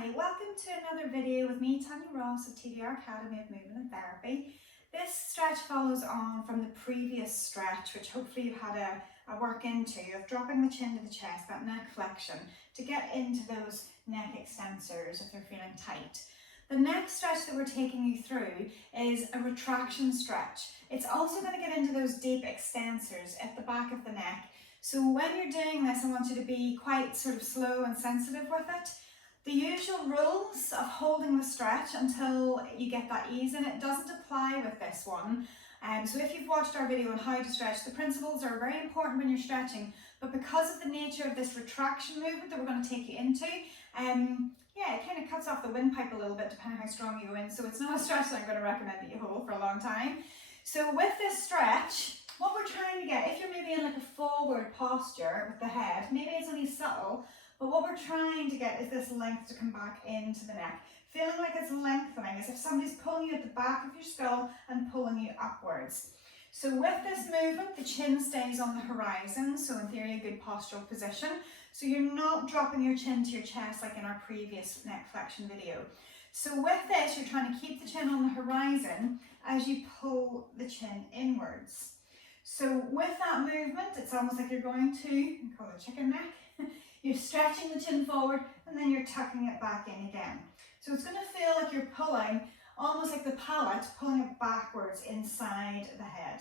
Hi, welcome to another video with me, Tanya Ross of TDR Academy of Movement and Therapy. This stretch follows on from the previous stretch, which hopefully you've had a work into, of dropping the chin to the chest, that neck flexion, to get into those neck extensors if they're feeling tight. The next stretch that we're taking you through is a retraction stretch. It's also going to get into those deep extensors at the back of the neck. So when you're doing this, I want you to be quite sort of slow and sensitive with it. The usual rules of holding the stretch until you get that ease in it doesn't apply with this one. So if you've watched our video on how to stretch, the principles are very important when you're stretching, but because of the nature of this retraction movement that we're going to take you into, yeah, it kind of cuts off the windpipe a little bit depending on how strong you go in. So it's not a stretch that I'm going to recommend that you hold for a long time. So with this stretch, what we're trying to get, if you're maybe in like a forward posture with the head, maybe it's only subtle, but what we're trying to get is this length to come back into the neck. Feeling like it's lengthening, as if somebody's pulling you at the back of your skull and pulling you upwards. So with this movement, the chin stays on the horizon, so in theory a good postural position. So you're not dropping your chin to your chest like in our previous neck flexion video. So with this, you're trying to keep the chin on the horizon as you pull the chin inwards. So with that movement, it's almost like you're going to, call it chicken neck. You're stretching the chin forward and then you're tucking it back in again. So it's going to feel like you're pulling, almost like the palate, pulling it backwards inside the head.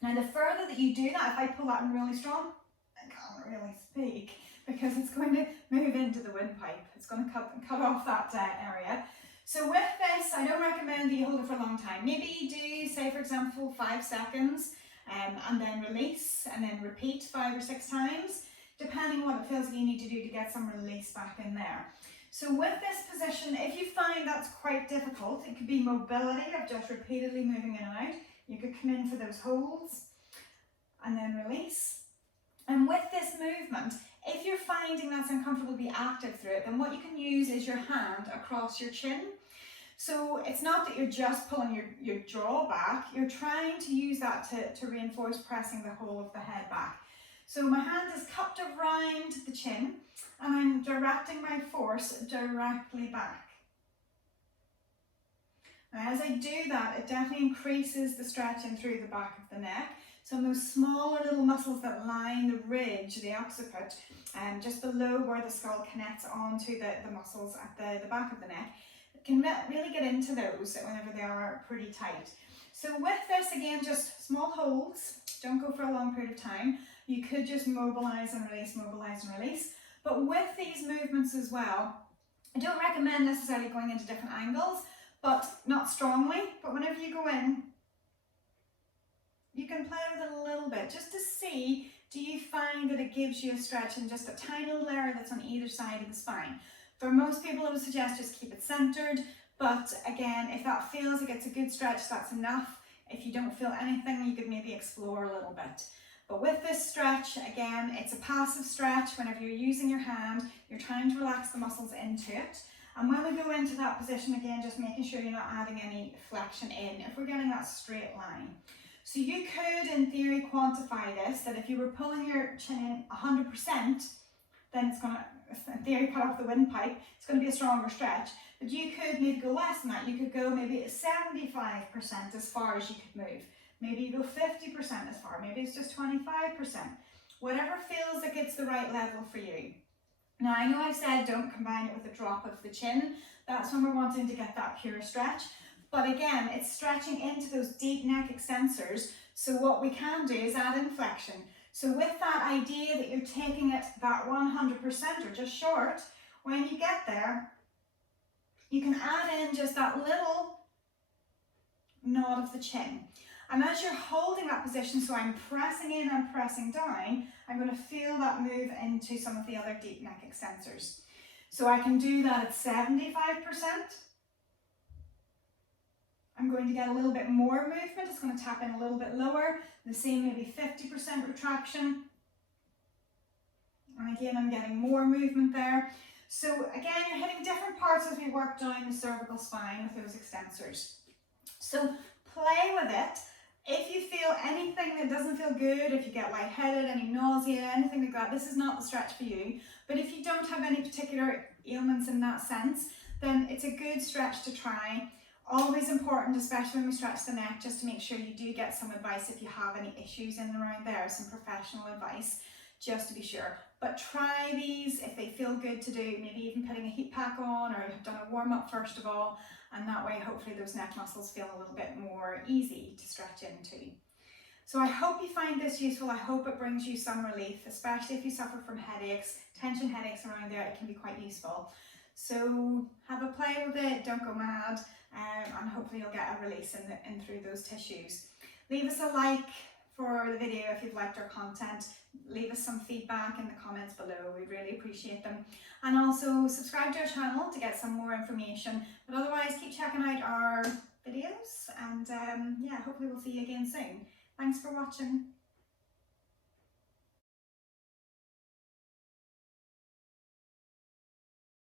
Now the further that you do that, if I pull that in really strong, I can't really speak because it's going to move into the windpipe. It's going to cut off that area. So with this, I don't recommend that you hold it for a long time. Maybe you do, say for example, 5 seconds and then release and then repeat 5 or 6 times, depending on what it feels like you need to do to get some release back in there. So with this position, if you find that's quite difficult, it could be mobility of just repeatedly moving in and out. You could come in for those holds and then release. And with this movement, if you're finding that's uncomfortable to be active through it, then what you can use is your hand across your chin. So it's not that you're just pulling your jaw back, you're trying to use that to reinforce pressing the whole of the head back. So my hand is cupped around the chin and I'm directing my force directly back. Now as I do that, it definitely increases the stretching through the back of the neck. So those smaller little muscles that line the ridge, the occiput, just below where the skull connects onto the muscles at the back of the neck, can really get into those whenever they are pretty tight. So with this, again, just small holds, don't go for a long period of time. You could just mobilize and release. But with these movements as well, I don't recommend necessarily going into different angles, but not strongly. But whenever you go in, you can play with it a little bit just to see, do you find that it gives you a stretch in just a tiny little area that's on either side of the spine. For most people, I would suggest just keep it centered. But again, if that feels like it's a good stretch, that's enough. If you don't feel anything, you could maybe explore a little bit. But with this stretch, again, it's a passive stretch. Whenever you're using your hand, you're trying to relax the muscles into it. And when we go into that position, again, just making sure you're not adding any flexion in, if we're getting that straight line. So you could, in theory, quantify this, that if you were pulling your chin in 100%, then it's going to, in theory, cut off the windpipe. It's going to be a stronger stretch. But you could maybe go less than that. You could go maybe 75% as far as you could move. Maybe you go 50% as far. Maybe it's just 25%. Whatever feels like it's the right level for you. Now, I know I've said don't combine it with a drop of the chin. That's when we're wanting to get that pure stretch. But again, it's stretching into those deep neck extensors. So what we can do is add in flexion. So with that idea that you're taking it that 100% or just short, when you get there, you can add in just that little nod of the chin. And as you're holding that position, so I'm pressing in and pressing down, I'm going to feel that move into some of the other deep neck extensors. So I can do that at 75%. I'm going to get a little bit more movement. It's going to tap in a little bit lower. The same, maybe 50% retraction. And again, I'm getting more movement there. So again, you're hitting different parts as we work down the cervical spine with those extensors. So play with it. If you feel anything that doesn't feel good, if you get lightheaded, any nausea, anything like that, this is not the stretch for you. But if you don't have any particular ailments in that sense, then it's a good stretch to try. Always important, especially when we stretch the neck, just to make sure you do get some advice if you have any issues in and around there, some professional advice, just to be sure. But try these if they feel good to do, maybe even putting a heat pack on, or you've done a warm up first of all, and that way hopefully those neck muscles feel a little bit more easy to stretch into. So I hope you find this useful. I hope it brings you some relief, especially if you suffer from headaches, tension headaches around there. It can be quite useful. So have a play with it, don't go mad, and hopefully you'll get a release in through those tissues. Leave us a like for the video if you've liked our content. Leave us some feedback in the comments below, we really appreciate them. And also subscribe to our channel to get some more information. But otherwise, keep checking out our videos, and yeah, hopefully we'll see you again soon. Thanks for watching.